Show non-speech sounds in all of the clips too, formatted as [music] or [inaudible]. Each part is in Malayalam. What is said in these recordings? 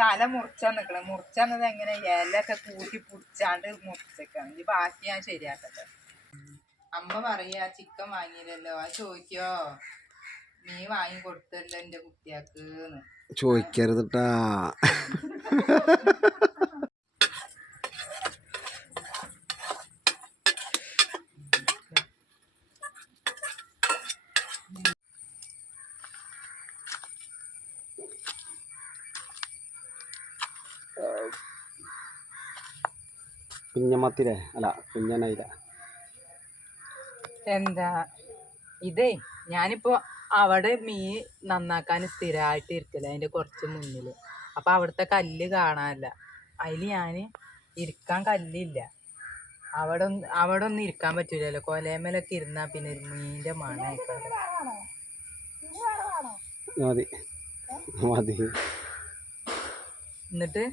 തല മുറിച്ചാ നിക്കണ. മുറിച്ചത് എങ്ങനെ ഇലൊക്കെ കൂട്ടി പിടിച്ചാണ്ട് മുറിച്ചേക്കാണ്. ഈ ബാക്കി ഞാൻ ശരിയാക്കട്ടെ. അമ്മ പറയാ ചിക്കൻ വാങ്ങിയില്ലല്ലോ. ആ ചോദിക്കോ. നീ വാങ്ങി കൊടുത്തല്ലോ എന്റെ കുട്ടിയാക്ക്. ചോദിക്കരുതട്ടാ [laughs] കുഞ്ഞമത്തിരെ അല്ല കുഞ്ഞനയില. എന്താ? ഇതേ ഞാനിപ്പോ അവിടെ മീ നന്നാക്കാൻ സ്ഥിരമായിട്ട് ഇരിക്കല അതിന്റെ കുറച്ച് മുന്നിൽ അപ്പൊ അവിടുത്തെ കല്ല് കാണാനില്ല. അതിൽ ഞാൻ ഇരിക്കാൻ കല്ലില്ല. അവിടെ അവിടെ ഒന്നും ഇരിക്കാൻ പറ്റൂലല്ലോ. കൊലേമലൊക്കെ ഇരുന്നാ പിന്നെ മീന്റെ മീനിന്റെ മതി. മതി. എന്നിട്ട്?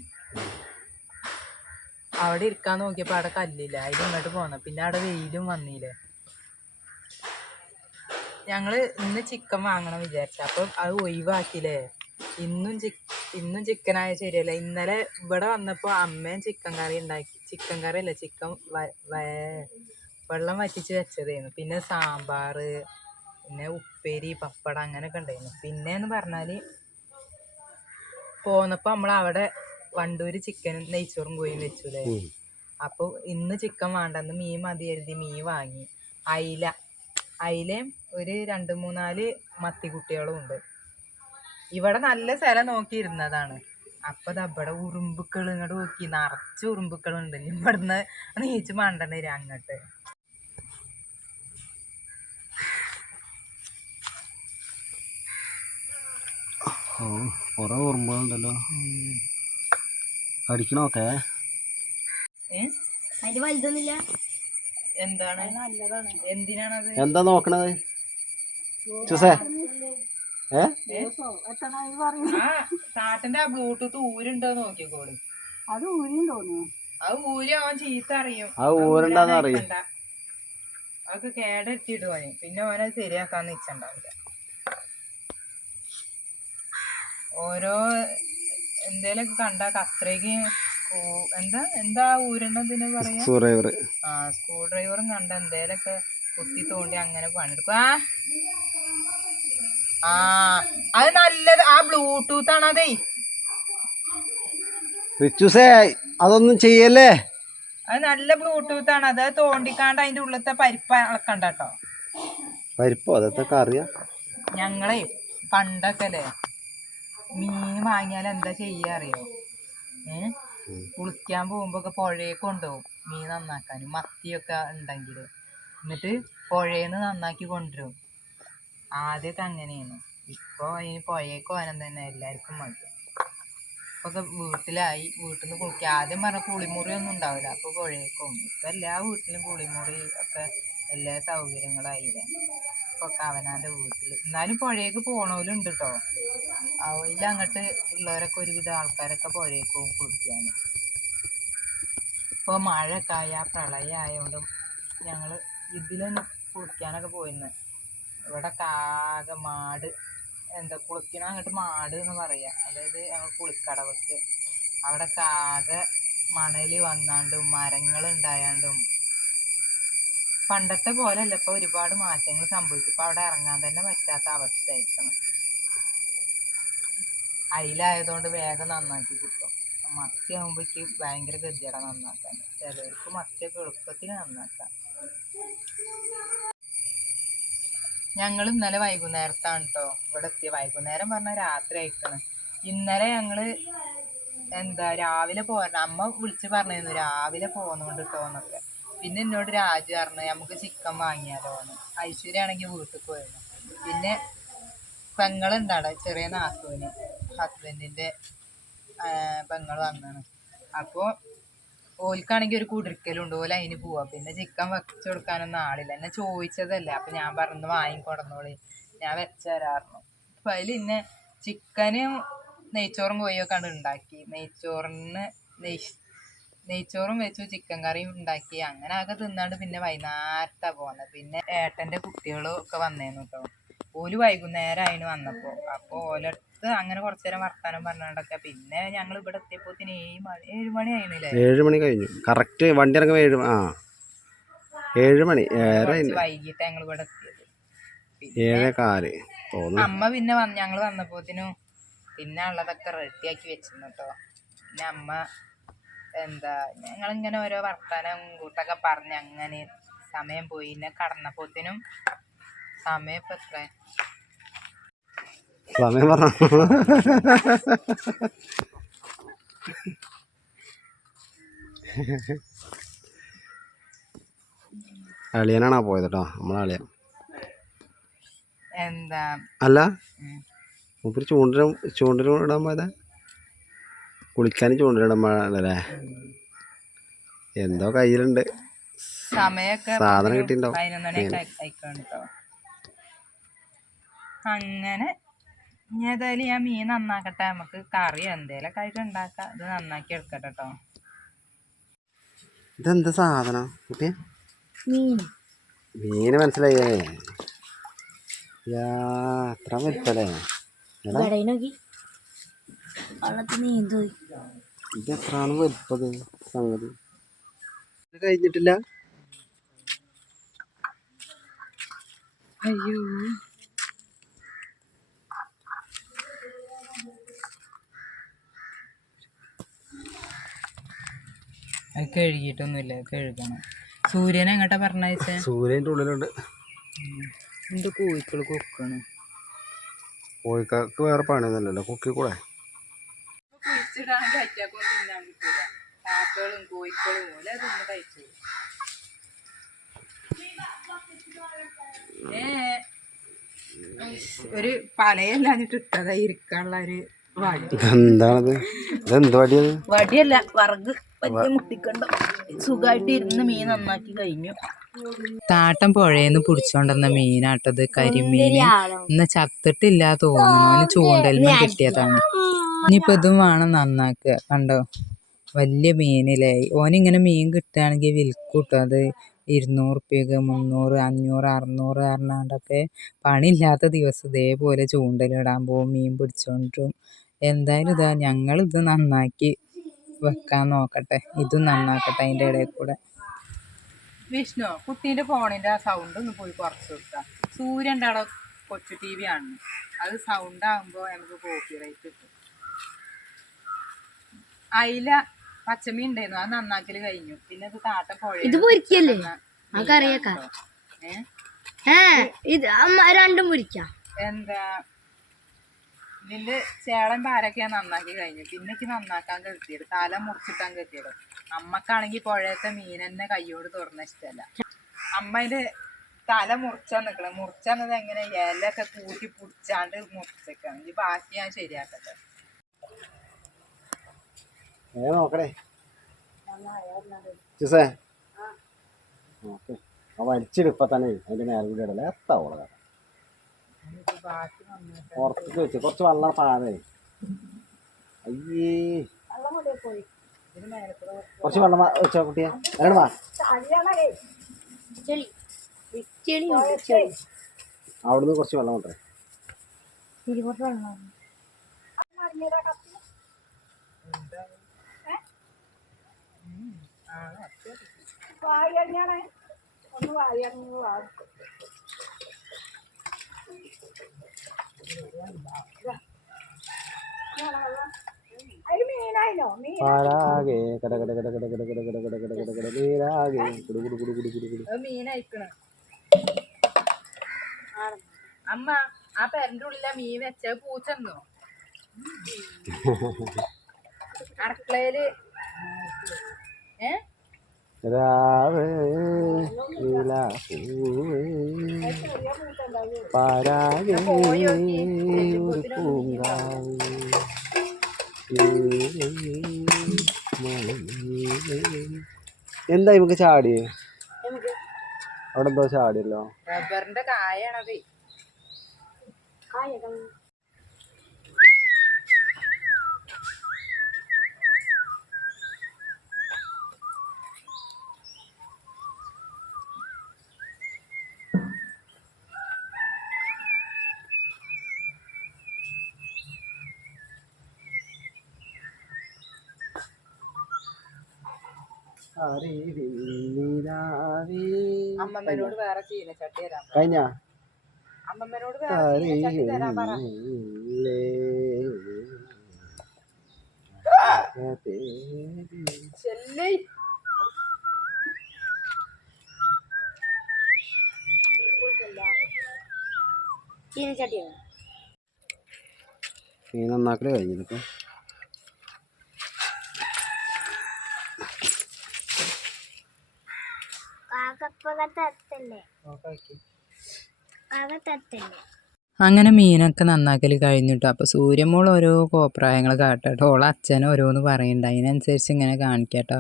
അവിടെ ഇരിക്കാൻ നോക്കിയപ്പോൾ അവിടെ കല്ലില്ല. അതിൽ ഇങ്ങോട്ട് പോകണം പിന്നെ അവിടെ വെയിലും വന്നില്ലേ? ഞങ്ങൾ ഇന്ന് ചിക്കൻ വാങ്ങണം വിചാരിച്ച. അപ്പൊ അത് ഒഴിവാക്കില്ലേ ഇന്നും ചിക്ക് ഇന്നും ചിക്കനായ ശരിയല്ല? ഇന്നലെ ഇവിടെ വന്നപ്പോൾ അമ്മയും ചിക്കൻ കറി ഉണ്ടാക്കി. ചിക്കൻ കറി അല്ല ചിക്കൻ വെള്ളം വറ്റിച്ച് വെച്ചതായിരുന്നു പിന്നെ സാമ്പാർ പിന്നെ ഉപ്പേരി പപ്പടം അങ്ങനെയൊക്കെ ഉണ്ടായിരുന്നു. പിന്നെ എന്ന് പറഞ്ഞാൽ പോന്നപ്പോ നമ്മൾ അവിടെ വണ്ടൂര് ചിക്കനും നെയ്ച്ചോറും കോഴിയും വെച്ചുല്ലേ ഉം. അപ്പൊ ഇന്ന് ചിക്കൻ വേണ്ടെന്ന് മീൻ മതി എഴുതി മീൻ വാങ്ങി. അയില. അയിലയും ഒരു രണ്ട് മൂന്നാൽ മത്തിക്കുട്ടികളും ഉണ്ട്. ഇവിടെ നല്ല സ്ഥലം നോക്കിയിരുന്നതാണ്. അപ്പൊ ഇവിടെ ഉറുമ്പുക്കൾ ഇങ്ങോട്ട് നോക്കി. നിറച്ച് ഉറുമ്പുക്കളുണ്ട് ഉണ്ട്. ഇവിടുന്ന് നീച്ച് മണ്ടണ്ട വരും അങ്ങോട്ട്. കുറേ ഓർമ്മകളുണ്ടല്ലോ അടിക്കണോക്കെ എന്താ നോക്കണത്? ചൂസേ. സാട്ടിന്റെ ബ്ലൂടൂത്ത് ഊരുണ്ടോ നോക്കിക്കോളി. അത് ഊരിയും തോന്നുന്നു. അത് ഊരി അവൻ ചീത്ത അറിയും. ആ ഊരണ്ടാന്ന് അറിയും. അതൊക്കെ കേടെത്തിയിട്ട് പോയി പിന്നെ ഓനെ ഓരോ എന്തേലൊക്കെ കണ്ട കത്രയ്ക്ക് ഊ- എന്താ എന്താ ഊരണതിന് പറയാ? ആ സ്ക്രൂ ഡ്രൈവറും കണ്ട എന്തേലൊക്കെ കുത്തി തോണ്ടി അങ്ങനെ പണിയെടുക്കും. ആ? ആ അത് നല്ലത്. ആ ബ്ലൂടൂത്ത് ആണ് അതേ. റിച്ചുസേ അതൊന്നും ചെയ്യല്ലേ? അത് നല്ല ബ്ലൂടൂത്ത് ആണ്. അത് തോണ്ടിക്കാണ്ട് അതിന്റെ ഉള്ളത്തെ പരിപ്പ് അളക്കണ്ടോ കേട്ടോ. പരിപ്പോ? അതൊക്കെ അറിയാം ഞങ്ങളെ പണ്ടൊക്കെ അല്ലേ? മീൻ വാങ്ങിയാൽ എന്താ ചെയ്യാ അറിയോ? ഏ? ഉം. കുളിക്കാൻ പോകുമ്പോ ഒക്കെ പുഴയെ കൊണ്ടുപോകും മീൻ നന്നാക്കാൻ. മത്തിയൊക്കെ ഉണ്ടെങ്കിൽ. എന്നിട്ട് പുഴയെന്ന് നന്നാക്കി കൊണ്ടുവരും. ആദ്യമൊക്കെ അങ്ങനെയാണ്. ഇപ്പൊ ഈ പുഴയൊക്കെ പോകാനും തന്നെ എല്ലാവർക്കും മതി ഇപ്പൊ വീട്ടിലായി. വീട്ടിൽ നിന്ന് കുളിക്കുക ആദ്യം പറഞ്ഞ കുളിമുറി ഒന്നും ഉണ്ടാവില്ല. അപ്പൊ പുഴയൊക്കെ പോകും. ഇപ്പൊ എല്ലാ വീട്ടിലും കുളിമുറി ഒക്കെ എല്ലാ സൗകര്യങ്ങളായില്ലേ? ഇപ്പൊ ഒക്കെ അവനാന്റെ വീട്ടിൽ എന്നാലും പുഴയൊക്കെ പോണവരും ഉണ്ട് കേട്ടോ അതിൽ അങ്ങോട്ട് ഉള്ളവരൊക്കെ ഒരുവിധം ആൾക്കാരൊക്കെ പുഴയൊക്കെ കുടിക്കുകയാണ് കുളിക്കാൻ ഇപ്പൊ മഴയൊക്കെ ആയ പ്രളയം ആയതുകൊണ്ടും ഞങ്ങൾ ഇതിലൊന്ന് കുളിക്കാനൊക്കെ പോയിന്ന്. ഇവിടെ കാകെ മാട് എന്താ കുളിക്കണ അങ്ങോട്ട് മാട് എന്ന് പറയാ. അതായത് ഞങ്ങൾ കുളിക്കടവക്ക്. അവിടെ കാകെ മണൽ വന്നാണ്ടും മരങ്ങൾ ഉണ്ടായാണ്ടും പണ്ടത്തെ പോലെയല്ല ഇപ്പോൾ ഒരുപാട് മാറ്റങ്ങൾ സംഭവിച്ചു. ഇപ്പോൾ അവിടെ ഇറങ്ങാൻ തന്നെ പറ്റാത്ത അവസ്ഥയായിരിക്കണം അയിലായതുകൊണ്ട് വേഗം നന്നാക്കി കിട്ടും. മത്തി ആകുമ്പോഴേക്ക് ഭയങ്കര ഗതിയുടെ നന്നാക്കാൻ. ചിലവർക്ക് മത്തിയൊക്കെ എളുപ്പത്തിൽ നന്നാക്കാം. ഞങ്ങൾ ഇന്നലെ വൈകുന്നേരത്താണ് കേട്ടോ ഇവിടെ എത്തിയ. വൈകുന്നേരം പറഞ്ഞാൽ രാത്രി ആയിക്കാണ്. ഇന്നലെ ഞങ്ങൾ എന്താ രാവിലെ പോരണം അമ്മ വിളിച്ച് പറഞ്ഞിരുന്നു രാവിലെ പോകുന്നുണ്ട് കേട്ടോ പിന്നെ എന്നോട് രാജു പറഞ്ഞു നമുക്ക് ചിക്കൻ വാങ്ങിയാലോ എന്ന്. ഐശ്വര്യ ആണെങ്കിൽ വീട്ടിൽ പോയിരുന്നു. പിന്നെ പെങ്ങളുണ്ടാടെ ചെറിയ നാത്തൂന്. ഹസ്ബൻഡിന്റെ പെങ്ങൾ വന്നാണ്. അപ്പോൾ ഓൽക്കാണെങ്കിൽ ഒരു കുടിരിക്കലുണ്ട്. ഓല അതിന് പോവാ. പിന്നെ ചിക്കൻ വെച്ച് കൊടുക്കാനൊന്നും ആളില്ല. എന്നെ ചോദിച്ചതല്ലേ അപ്പൊ ഞാൻ പറഞ്ഞു വാങ്ങിക്കൊടന്നോളി ഞാൻ വെച്ചുതരാറുന്നു അപ്പൊ അതിൽ ഇന്നെ ചിക്കനും നെയ്ച്ചോറും കോഴിയൊക്കെ ആണ് ഉണ്ടാക്കി നെയ്ച്ചോറിന് നെയ് നെയ്ച്ചോറും വെച്ചു ചിക്കൻ കറിയും ഉണ്ടാക്കി അങ്ങനെ ആകെ തിന്നാണ്ട് പിന്നെ വൈകുന്നേരത്താ പോകുന്നത് പിന്നെ ഏട്ടന്റെ കുട്ടികളും ഒക്കെ വന്നേന്നു കേട്ടോ ഓൽ വൈകുന്നേരം ആയിന് വന്നപ്പോ. അപ്പൊ ഓലടുത്ത് അങ്ങനെ കുറച്ചു നേരം വർത്താനം പറഞ്ഞോണ്ടൊക്കെ. പിന്നെ ഞങ്ങൾ ഇവിടെ എത്തിയപ്പോത്തിന് ഏഴ് മണി ഏഴ് മണി ഏഴ് മണി കഴിഞ്ഞു. കറക്റ്റ് വണ്ടി ഇറങ്ങുമ്പോൾ ഏഴ് ആ. ഏഴ് മണി വൈകിട്ട് ഞങ്ങൾ ഇവിടെ എത്തിയത്. അമ്മ പിന്നെ വന്ന് ഞങ്ങൾ വന്നപ്പോത്തിനും പിന്നെ ഉള്ളതൊക്കെ റെഡിയാക്കി വെച്ചിരുന്നു കേട്ടോ പിന്നെ അമ്മ എന്താ ഞങ്ങൾ ഇങ്ങനെ ഓരോ വർത്താനം കൂട്ടൊക്കെ പറഞ്ഞ് അങ്ങനെ സമയം പോയി. പിന്നെ കടന്നപ്പോത്തിനും സമയം ഇപ്പൊ എത്ര സമയം പറഞ്ഞു അളിയനാണോ പോയത് കേട്ടോ നമ്മളെ അളിയൻ. എന്താ? അല്ല? മൂപ്പര് ചൂണ്ടിലും ചൂണ്ടിലും ഇടാൻ പോയതാ? കുളിക്കാനും ചൂണ്ടിലിടാൻ പോയതല്ലേ എന്തോ കയ്യിലുണ്ട്. സമയൊക്കെ സാധനം കിട്ടിയിട്ടുണ്ടാവും. അങ്ങനെ ഇനി ഏതായാലും ഞാൻ മീൻ നന്നാക്കട്ടെ. നമുക്ക് കറി എന്തേലൊക്കെ ആയിട്ട് ഉണ്ടാക്കാം. ഇത് നന്നാക്കി എടുക്കട്ടെ കേട്ടോ ഇതെന്ത് സാധനം? കുട്ടി? മീൻ. മീന് മനസ്സിലായേ യാ അത്ര വലിപ്പല്ലേ? ഇത് എത്രയാണ് വലിപ്പത്? സംഗതി. കഴിഞ്ഞിട്ടില്ല? അയ്യോ. അത് കഴുകിയിട്ടൊന്നുമില്ല കഴുകണം. സൂര്യൻ എങ്ങോട്ടാ പറഞ്ഞ സൂര്യന്റെ ഉള്ളിലുണ്ട്. എന്ത് കോഴിക്കൾ കൊക്കാണ്? കോഴിക്കാർക്ക് വേറെ പണിയൊന്നുമില്ലല്ലോ കൊക്കി കൂടെ ഒരു പലയല്ലാഞ്ഞിട്ട് ഇട്ടതാ ഇരിക്കാനുള്ള ഒരു എന്താണത്? ഇതെന്ത് വടിയത്? വടിയല്ല വറക്. വലിയ മുട്ടിക്കണ്ട? സുഖമായിട്ട് ഇരുന്ന് മീൻ നന്നാക്കി കഴിഞ്ഞു. താട്ടം പുഴയെന്ന് പിടിച്ചോണ്ടെന്ന മീനാട്ടത് കരിമീൻ ഇന്ന് ചത്തിട്ടില്ല തോന്നുന്നു. അവന് ചൂണ്ടലിന് കിട്ടിയതാണ്. ഇനിയിപ്പോ ഇതും വേണം നന്നാക്കുക. കണ്ടോ? വലിയ മീനിലായി ഓനിങ്ങനെ മീൻ കിട്ടുകയാണെങ്കിൽ വിൽക്കൂട്ടോ. അത് ഇരുന്നൂറ് റുപ്യക്ക് മുന്നൂറ് അഞ്ഞൂറ് അറുന്നൂറ് പറഞ്ഞാണ്ടൊക്കെ പണിയില്ലാത്ത ദിവസം ഇതേപോലെ ചൂണ്ടലിടാൻ പോകും മീൻ പിടിച്ചോണ്ടും എന്തായാലും ഇതാ ഞങ്ങൾ ഇത് നന്നാക്കി വെക്കാൻ നോക്കട്ടെ. ഇത് നന്നാക്കട്ടെ അതിന്റെ ഇടയിൽ കൂടെ. വിഷ്ണു കുട്ടീന്റെ ഫോണിന്റെ ആ സൗണ്ട് ഒന്ന് പോയി കുറച്ച് കൊടുക്കാം സൂര്യന്റെ അവിടെ കൊച്ചു ടി വി ആണ് അത് സൗണ്ട് ആകുമ്പോൾ നമുക്ക് കോപ്പി റൈറ്റ് കിട്ടും. അയില പച്ചമീൻ ഉണ്ടായിരുന്നു അത് നന്നാക്കൽ കഴിഞ്ഞു. പിന്നെ ഇത് താട്ട പുഴ ഇത് പൊരിക്കല്ലേ? ആ കറിയൊക്കെ. ഏ? ഏ ഇത് അമ്മ രണ്ടും പൊരിക്കാം. എന്താ ഇതിന്റെ ചേളൻ പാരൊക്കെ നന്നാക്കി കഴിഞ്ഞു. പിന്നെ നന്നാക്കാൻ കെട്ടിയത്. തല മുറിച്ചിട്ടാൻ കെട്ടിയത്. അമ്മക്കാണെങ്കിൽ പുഴയത്തെ മീൻ തന്നെ കയ്യോട് തുറന്ന ഇഷ്ടമല്ല അമ്മേന്റെ തല മുറിച്ചാ നിക്കണം. മുറിച്ചത് എങ്ങനെ? ഇലയൊക്കെ കൂട്ടി പിടിച്ചാണ്ട് മുറിച്ചേക്കാം ഇനി ബാക്കി ഞാൻ ശരിയാക്കട്ടെ. നോക്കണേ ചൂസേ ഓക്കെ ആ. തന്നെ അതിന്റെ മേലെ കൂടെ ഇടല. എത്താ പുറത്തേക്ക് വെച്ച് കുറച്ച് വെള്ളം താഴെ അയ്യേ. കുറച്ച് വെള്ളം വെച്ചോ കുട്ടിയെ. വരണം വാ. അവിടുന്ന് കുറച്ച് വെള്ളം കൊണ്ടേ വായണ ഒന്ന് വായണ വാർക്കും പാരാകെ കട കട കട കട കട കട കട കട കട കട കട നീരാകെ കുടു കുടു കുടു കുടു കുടു കുടു അത് മീൻ അയക്കണ അമ്മ ആ പെരന്റെ ഉള്ളിലാ മീൻ വെച്ച പൂച്ചന്നോ അടുക്കളയിൽ ഏ രാവേ ഒരു പൂങ്കാവ് എന്താ നമുക്ക് ചാടി? അവിടെ എന്തോ ചാടിയല്ലോ. റബ്ബറിന്റെ കായാണത് അമ്മമ്മനോട് വേറെ ചീനച്ചട്ടി പറ. കഴിഞ്ഞ? അമ്മമ്മനോട് വേറെ ചീനച്ചട്ടി തരാൻ പറ. ചെല്ലേ. ചീനച്ചട്ടിയോ നീ നന്നാക്കൽ കഴിഞ്ഞിട്ട് അങ്ങനെ മീനൊക്കെ നന്നാക്കൽ കഴിഞ്ഞിട്ടോ? അപ്പോൾ സൂര്യമോൾ ഓരോ കോപ്രായങ്ങൾ കാട്ടോ ഓളെ അച്ഛൻ ഓരോന്ന് പറയണ്ട. അതിനനുസരിച്ച് ഇങ്ങനെ കാണിക്കാട്ടോ.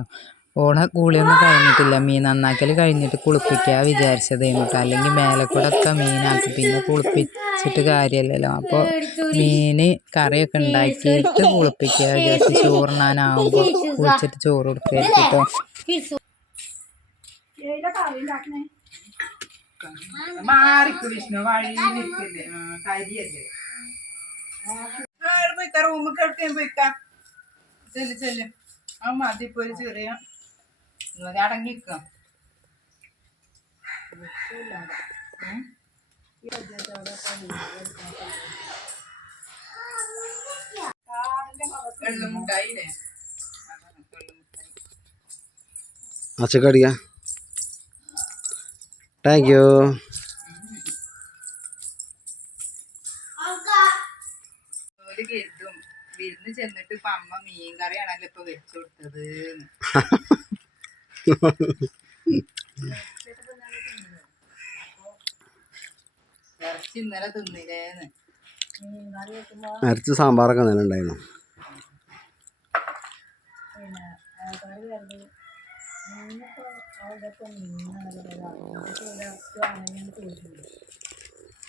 ഓളെ കൂളിയൊന്നും കഴിഞ്ഞിട്ടില്ല. മീൻ നന്നാക്കൽ കഴിഞ്ഞിട്ട് കുളിപ്പിക്കുക വിചാരിച്ചതേന്നു കേട്ടോ അല്ലെങ്കിൽ മേലെ കൂടെ ഒക്കെ മീനാക്കി. പിന്നെ കുളിപ്പിച്ചിട്ട് കാര്യമല്ലല്ലോ അപ്പോൾ മീന് കറിയൊക്കെ ഉണ്ടാക്കിയിട്ട് കുളിപ്പിക്കുക വിചാരിച്ച് ചോറിനാനാവുമ്പോൾ കുളിച്ചിട്ട് ചോറ് കൊടുക്കുക കേട്ടോ മാറിക്കു വിഷ്ണു വഴി നിൽക്കില്ലേ? കരിയല്ലേ? പോയിക്ക റൂമിൽ കിടക്കാൻ പോയിക്ക. ചെല്ല് ചെല്ല്. ആ മതി ഇപ്പൊ ഒരു ചെറിയ അടങ്ങിക്ക. അച്ചക്കടിക്ക താങ്ക് യു വിരുന്ന് ചെന്നിട്ട് ഇപ്പൊ അമ്മ മീൻ കറിയാണല്ലോ ഇപ്പൊ വെച്ചു കൊടുത്തത്. ഇറച്ചി ഇന്നലെ തിന്നില്ലേന്ന്. അരച്ച് സാമ്പാറൊക്കെ നല്ല ഉണ്ടായിരുന്നു.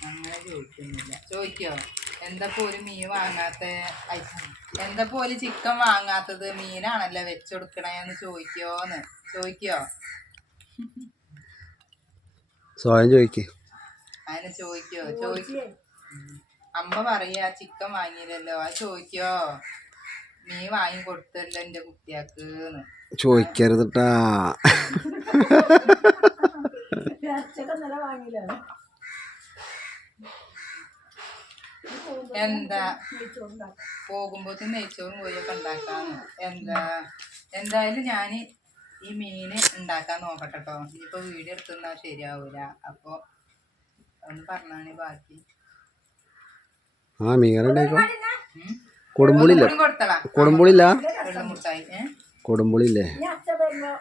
അങ്ങനെ ചോദിക്കുന്നില്ല ചോദിക്കോ എന്താ പോലും മീൻ വാങ്ങാത്ത? എന്താ പോലും ചിക്കൻ വാങ്ങാത്തത്? മീനാണല്ലോ വെച്ചുകൊടുക്കണേന്ന് ചോദിക്കോന്ന്. ചോദിക്കോ? സ്വയം ചോദിക്കേ. അതിനെ ചോദിക്കോ? ചോദിക്കോ അമ്മ പറയാ ചിക്കൻ വാങ്ങിയില്ലല്ലോ. ആ ചോദിക്കോ? മീൻ വാങ്ങി കൊടുത്തല്ലോ എന്റെ കുട്ടിയാക്ക്ന്ന് ചോദിക്കരുതട്ടാ. എന്താ? പോകുമ്പോ നെയ്ച്ചോറും കോഴിയൊക്കെ ഉണ്ടാക്കാന്ന് എന്താ? എന്തായാലും ഞാൻ ഈ മീന് ഉണ്ടാക്കാൻ നോക്കട്ടെ കേട്ടോ ഇനിയിപ്പോ വീഡിയോ എടുത്തുന്നാ ശരിയാവൂല. അപ്പൊ ഒന്ന് പറഞ്ഞാണ് ബാക്കി. ആ മീൻ ഉം? കൊടുമ്പുളില്ല? ഒന്നുകൂടി കൊടുത്തളാ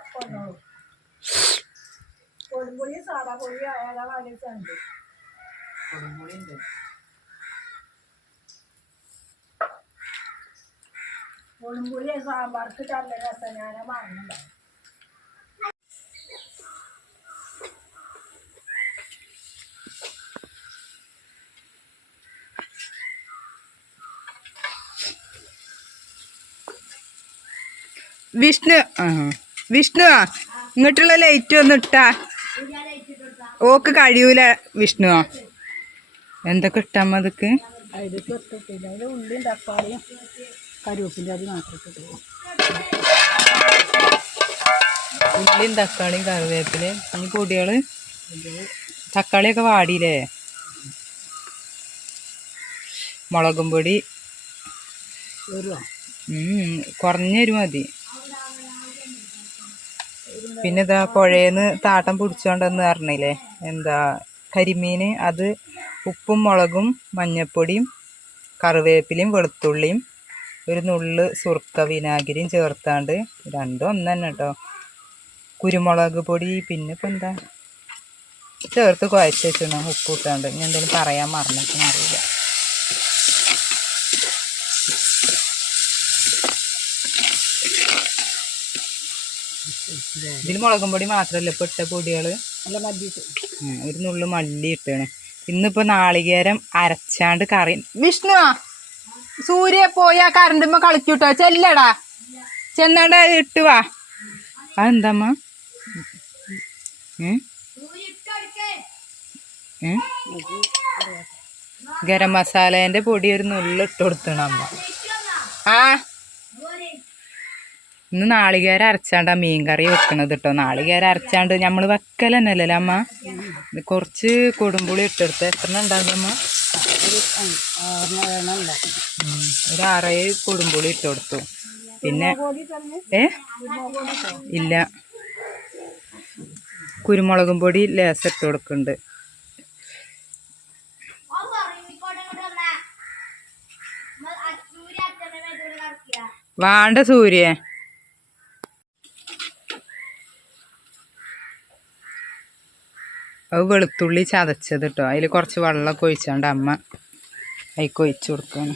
കൊടുമ്പുളില്ല വെള്ളമുട്ടായി ഏ കൊടുമ്പുളില്ലേ കൊടുമ്പുളി ഉണ്ട് വിഷ്ണു ആ വിഷ്ണു ഇങ്ങോട്ടുള്ള ലൈറ്റ് ഒന്ന് ഇട്ടാ. ഓക്ക് കഴിയൂല വിഷ്ണു ആ എന്തൊക്കെ ഇട്ടാ അതൊക്കെ? ഉള്ളിയും തക്കാളിയും കറിവേപ്പിൽ അത് മാത്രം ഇട്ടിട്ട് ഉള്ളിയും തക്കാളിയും കറിവേപ്പിലയും ഈ പൊടികൾ? തക്കാളിയൊക്കെ വാടിയില്ലേ? മുളകും പൊടി. കുറഞ്ഞൊരു മതി. പിന്നെ ഇതാ പുഴയിന്ന് താട്ടം പിടിച്ചോണ്ടെന്ന് പറഞ്ഞില്ലേ? എന്താ കരിമീൻ അത് ഉപ്പും മുളകും മഞ്ഞൾപ്പൊടിയും കറിവേപ്പിലയും വെളുത്തുള്ളിയും ഒരു നുള്ള് സുർക്ക വിനാഗിരിയും ചേർത്താണ്ട് രണ്ടും ഒന്ന് തന്നെ കേട്ടോ കുരുമുളക് പൊടി പിന്നെ ഇപ്പം എന്താ? ചേർത്ത് കുഴച്ച് വെച്ചിടണം ഉപ്പ് ഇട്ടാണ്ട്. ഇനി എന്തെങ്കിലും പറയാൻ മറന്നിട്ടൊന്നും അറിയില്ല. ഇതിൽ മുളകും പൊടി മാത്രമല്ല ഇപ്പൊ ഇട്ട പൊടികൾ നല്ല മല്ലി ഒരു നുള്ളു മല്ലി ഇട്ടാണ്. ഇന്നിപ്പോ നാളികേരം അരച്ചാണ്ട് കറി. വിഷ്ണു സൂര്യ പോയാ കറണ്ട് കളിക്കൂട്ടോ ചെല്ലടാ. ചെന്നാണ്ട് ഇട്ടുവാ ഇട്ട് വാ. അതെന്തമ്മ? ഗരം മസാലേന്റെ പൊടി ഒരു നുള്ളിട്ട് കൊടുത്തണമ്മ ആ. ഇന്ന് നാളികേരം അരച്ചാണ്ടാ മീൻ കറി വെക്കണത് കേട്ടോ നാളികേരം അരച്ചാണ്ട് നമ്മൾ വെക്കൽ തന്നെയല്ലേ അമ്മ? കുറച്ച് കൊടുമ്പുളി ഇട്ടെടുത്ത് എത്ര ഉണ്ടാകും അമ്മ. ഒരു ആറേഴ് കൊടുമ്പുളി ഇട്ട് കൊടുത്തു. പിന്നെ ഏ? ഇല്ല. കുരുമുളകും പൊടി ലേസം ഇട്ട് കൊടുക്കുന്നുണ്ട് വാണ്ട സൂര്യ. അത് വെളുത്തുള്ളി ചതച്ചത് കേട്ടോ അതിൽ കുറച്ച് വെള്ളമൊക്കെ ഒഴിച്ചാണ്ട് അമ്മ അതിക്ക് ഒഴിച്ചു കൊടുക്കാണ്.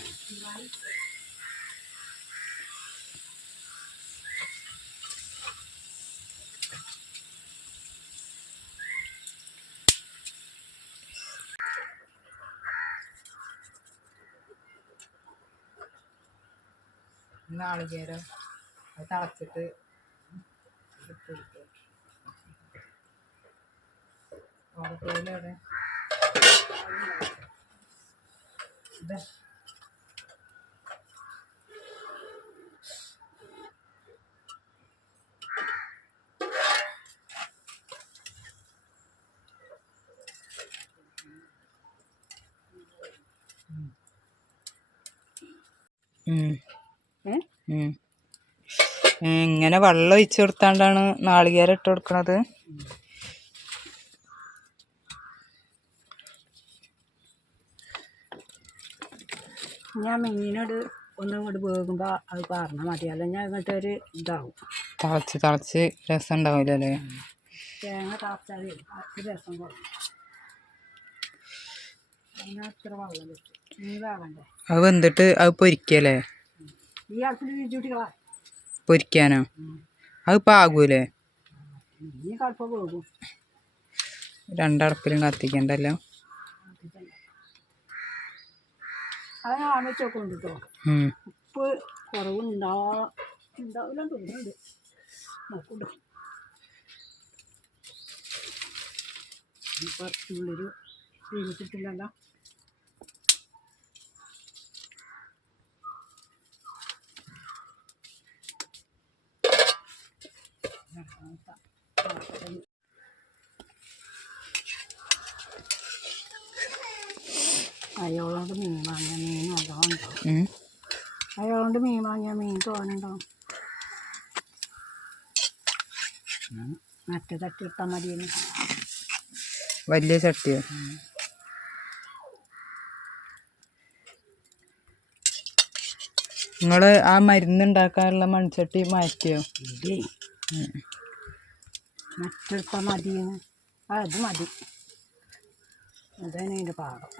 നാളികേരം അത് തിളച്ചിട്ട് എടുത്തു ഇതാ ഇങ്ങനെ വെള്ളം ഒഴിച്ചു കൊടുത്താണ്ടാണ് നാളികേരം ഇട്ട് കൊടുക്കണത്. ഞാൻ മീനോട് ഒന്നും കൂടി വേകുമ്പോൾ അത് പറഞ്ഞാൽ മതി. അല്ലെങ്കിൽ ഞാൻ എന്നിട്ട് ഒരു ഇതാവും. തിളച്ച് തിളച്ച് രസം ഉണ്ടാവില്ലല്ലേ തേങ്ങ തിളച്ചാൽ അത് രസം വെള്ളം വേകണ്ടേ അത് വെന്തിട്ട് അത് പൊരിക്കല്ലേ ഈ അടുപ്പിൽ വീട്ടികളാ പൊരിക്കാനോ? അത് ആകൂലേ? ഈ കടുപ്പം പോകും രണ്ടടപ്പിലും കത്തിക്കണ്ടല്ലോ. അത് ഞാൻ വെച്ച് നോക്കുന്നുണ്ട് കേട്ടോ. ഉപ്പ് കുറവുണ്ടാ ഉണ്ടാവില്ല തോന്നുന്നുണ്ട്. നോക്കുന്നുണ്ട്. കുറച്ചുള്ളൊരു തീർച്ചിട്ടില്ലല്ലോ അയാളോട് മീൻ വാങ്ങിയ മീൻ നല്ലോണം ഉണ്ടാവും. അയാളോട് മീൻ വാങ്ങിയ മീൻ തോന്നുന്നുണ്ടാവും മറ്റേ തട്ടിയിട്ടാൽ മതിയെന്ന്. വലിയ ചട്ടിയോ നിങ്ങൾ ആ മരുന്ന് ഉണ്ടാക്കാനുള്ള മൺചട്ടി മാറ്റിയോ? മറ്റെടുത്താൽ മതിയെന്ന്. ആ അത് മതി. അതാണ് അതിന്റെ പാകം.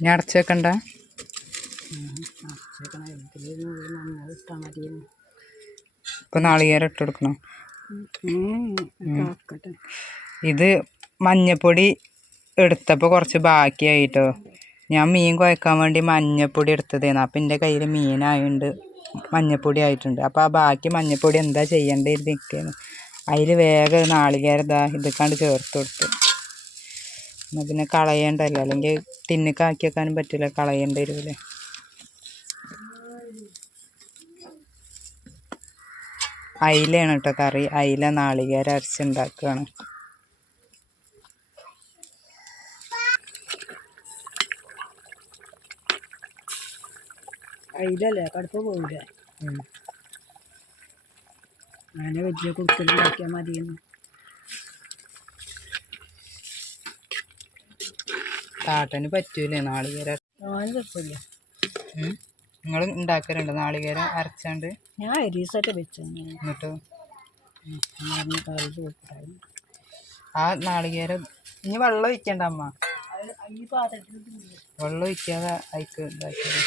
ഇനി അടച്ചു വെക്കണ്ട. അടച്ചേക്കണ ഇതിൽ നന്നായി ഇട്ടാൽ നാളികേരം ഇട്ട് കൊടുക്കണം. ഇത് മഞ്ഞപ്പൊടി എടുത്തപ്പോൾ കുറച്ച് ബാക്കിയായിട്ടോ. ഞാൻ മീൻ കുഴക്കാൻ വേണ്ടി മഞ്ഞപ്പൊടി എടുത്തതേന്ന്. അപ്പം എന്റെ കയ്യിൽ മീനായുണ്ട് മഞ്ഞപ്പൊടി ആയിട്ടുണ്ട്. അപ്പോൾ ആ ബാക്കി മഞ്ഞപ്പൊടി എന്താ ചെയ്യേണ്ടത് നിൽക്കുകയാണ് അതിൽ വേഗം നാളികേരം ഇതാ ഇതൊക്കെയാണ്ട് ചേർത്ത് കൊടുത്തു. എന്നാൽ പിന്നെ കളയണ്ടല്ലോ അല്ലെങ്കിൽ ടിന്നിക്ക് ആക്കി വെക്കാനും പറ്റില്ല കളയേണ്ടി വരുമല്ലേ അയിലാണ് കേട്ടോ കറി. അയില നാളികേര അരച്ചുണ്ടാക്കുകയാണ്. അയിലല്ലേ? കടുപ്പ് പോയില്ലേ അങ്ങനെ വലിയ കുടുക്കലുണ്ടാക്കിയാൽ മതിയെന്ന്. താട്ടന് പറ്റൂലേ നാളികേര? കുഴപ്പമില്ല നിങ്ങൾ ഉണ്ടാക്കലുണ്ട് നാളികേര അരച്ചാണ്ട്? ഞാൻ എരീസൊക്കെ വെച്ചു എന്നിട്ടോ? ആ നാളികേരം ഇനി വെള്ളം ഒഴിക്കണ്ട അമ്മ. വെള്ളം ഒഴിക്കാതെ അയക്ക് ഇതാക്കിയത്.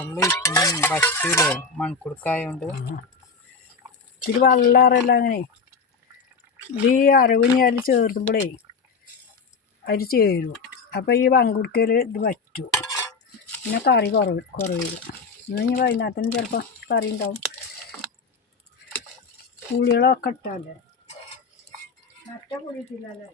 ഒഴിക്കുമ്പോൾ പറ്റൂലേ മൺകുടുക്കായോണ്ട്. ഇത്തിരി വള്ളാറല്ല അങ്ങനെ. ഇത് ഈ അറിവ് ഞാൻ ചേർത്തുമ്പോഴേ അതിൽ ചേരും. അപ്പോൾ ഈ വൻകുടുക്കൽ ഇത് വറ്റു. പിന്നെ കറി കുറവ് കുറവ് വരും. ഇന്ന് ഇനി വൈകുന്നേരത്തിന് ചിലപ്പോൾ കറി ഉണ്ടാവും പുളികളൊക്കെ ഇട്ടല്ലേ മറ്റേ പുളിയിട്ടില്ലല്ലേ?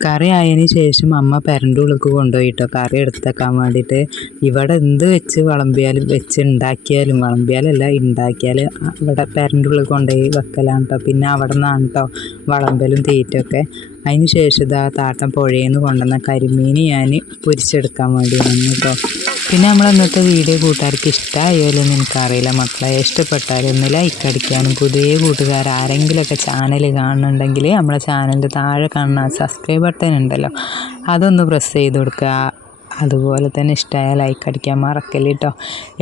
കറി ആയതിന് ശേഷം അമ്മ പെരന്റെ ഉള്ളിക്ക് കൊണ്ടുപോയിട്ടോ. കറി എടുത്തേക്കാൻ വേണ്ടിയിട്ട് ഇവിടെ എന്ത് വെച്ച് വിളമ്പിയാലും വെച്ച് ഉണ്ടാക്കിയാലും വിളമ്പിയാലല്ല ഉണ്ടാക്കിയാൽ ഇവിടെ പെരന്റെ ഉള്ളിൽ കൊണ്ടുപോയി വെക്കലാണ് കേട്ടോ പിന്നെ അവിടെ നിന്നാണ് കേട്ടോ വിളമ്പലും തീറ്റൊക്കെ. അതിന് ശേഷം ഇതാ താട്ടം പുഴയിൽ നിന്ന് കൊണ്ടുവന്ന കരിമീൻ ഞാൻ പൊരിച്ചെടുക്കാൻ വേണ്ടി വന്നു കേട്ടോ പിന്നെ നമ്മൾ ഇന്നത്തെ വീഡിയോ കൂട്ടുകാർക്ക് ഇഷ്ടമായാലും എനിക്കറിയില്ല. മക്കളെ ഇഷ്ടപ്പെട്ടാലും ഒന്ന് ലൈക്ക് അടിക്കാനും പുതിയ കൂട്ടുകാർ ആരെങ്കിലുമൊക്കെ ചാനൽ കാണുന്നുണ്ടെങ്കിൽ നമ്മളെ ചാനലിന്റെ താഴെ കാണുന്ന സബ്സ്ക്രൈബ് ബട്ടൺ ഉണ്ടല്ലോ അതൊന്ന് പ്രസ് ചെയ്ത് കൊടുക്കുക. അതുപോലെ തന്നെ ഇഷ്ടമായ ലൈക്ക് അടിക്കാൻ മറക്കല്ല കേട്ടോ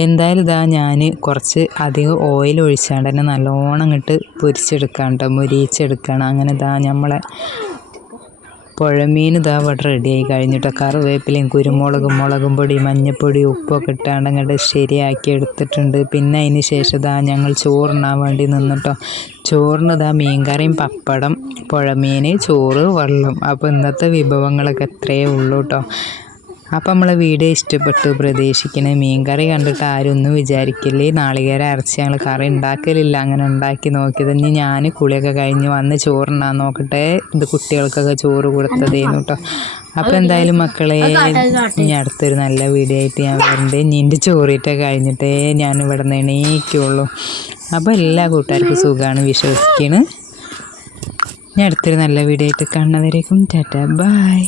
എന്തായാലും ഇതാ ഞാൻ കുറച്ച് അധികം ഓയിൽ ഒഴിച്ചാണ്ട് തന്നെ നല്ലോണം ഇങ്ങോട്ട് പൊരിച്ചെടുക്കാൻ കേട്ടോ മുരിച്ചെടുക്കണം അങ്ങനെ ഇതാ നമ്മളെ പുഴമീൻ ഇതാ ഇവിടെ റെഡിയായി കഴിഞ്ഞിട്ട്. കറിവേപ്പിലയും കുരുമുളകും മുളകും പൊടി മഞ്ഞൾപ്പൊടി ഉപ്പൊക്കെ ഇട്ടാണ്ട് അങ്ങോട്ട് ശരിയാക്കി എടുത്തിട്ടുണ്ട്. പിന്നെ അതിന് ശേഷം ഇതാ ഞങ്ങൾ ചോറിനാൻ വേണ്ടി നിന്നിട്ടോ. ചോറിന് ഇതാ മീൻകറിയും പപ്പടം പുഴമീൻ ചോറ് വെള്ളം. അപ്പോൾ ഇന്നത്തെ വിഭവങ്ങളൊക്കെ എത്രയേ ഉള്ളൂ കേട്ടോ അപ്പം നമ്മളെ വീഡിയോ ഇഷ്ടപ്പെട്ടു പ്രതീക്ഷിക്കണേ. മീൻകറി കണ്ടിട്ട് ആരും ഒന്നും വിചാരിക്കില്ലേ? നാളികേര അരച്ച് ഞങ്ങൾ കറി ഉണ്ടാക്കലില്ല. അങ്ങനെ ഉണ്ടാക്കി നോക്കിയത്. ഇനി ഞാൻ കുളിയൊക്കെ കഴിഞ്ഞ് വന്ന് ചോറുണ്ടാൻ നോക്കട്ടെ. ഇത് കുട്ടികൾക്കൊക്കെ ചോറ് കൊടുത്തതേന്നു കേട്ടോ അപ്പോൾ എന്തായാലും മക്കളെ ഇനി അടുത്തൊരു നല്ല വീഡിയോ ആയിട്ട് ഞാൻ വരണ്ടേ. ഇനി എന്റെ ചോറിയിട്ട് കഴിഞ്ഞിട്ടേ ഞാൻ ഇവിടെ നിന്ന് എണീക്കുള്ളൂ. അപ്പോൾ എല്ലാ കൂട്ടുകാർക്കും സുഖമാണ് വിശ്വസിക്കണ്. ഇനി അടുത്തൊരു നല്ല വീഡിയോ ആയിട്ട് കാണുന്നവരേക്കും ടാറ്റ. ബൈ.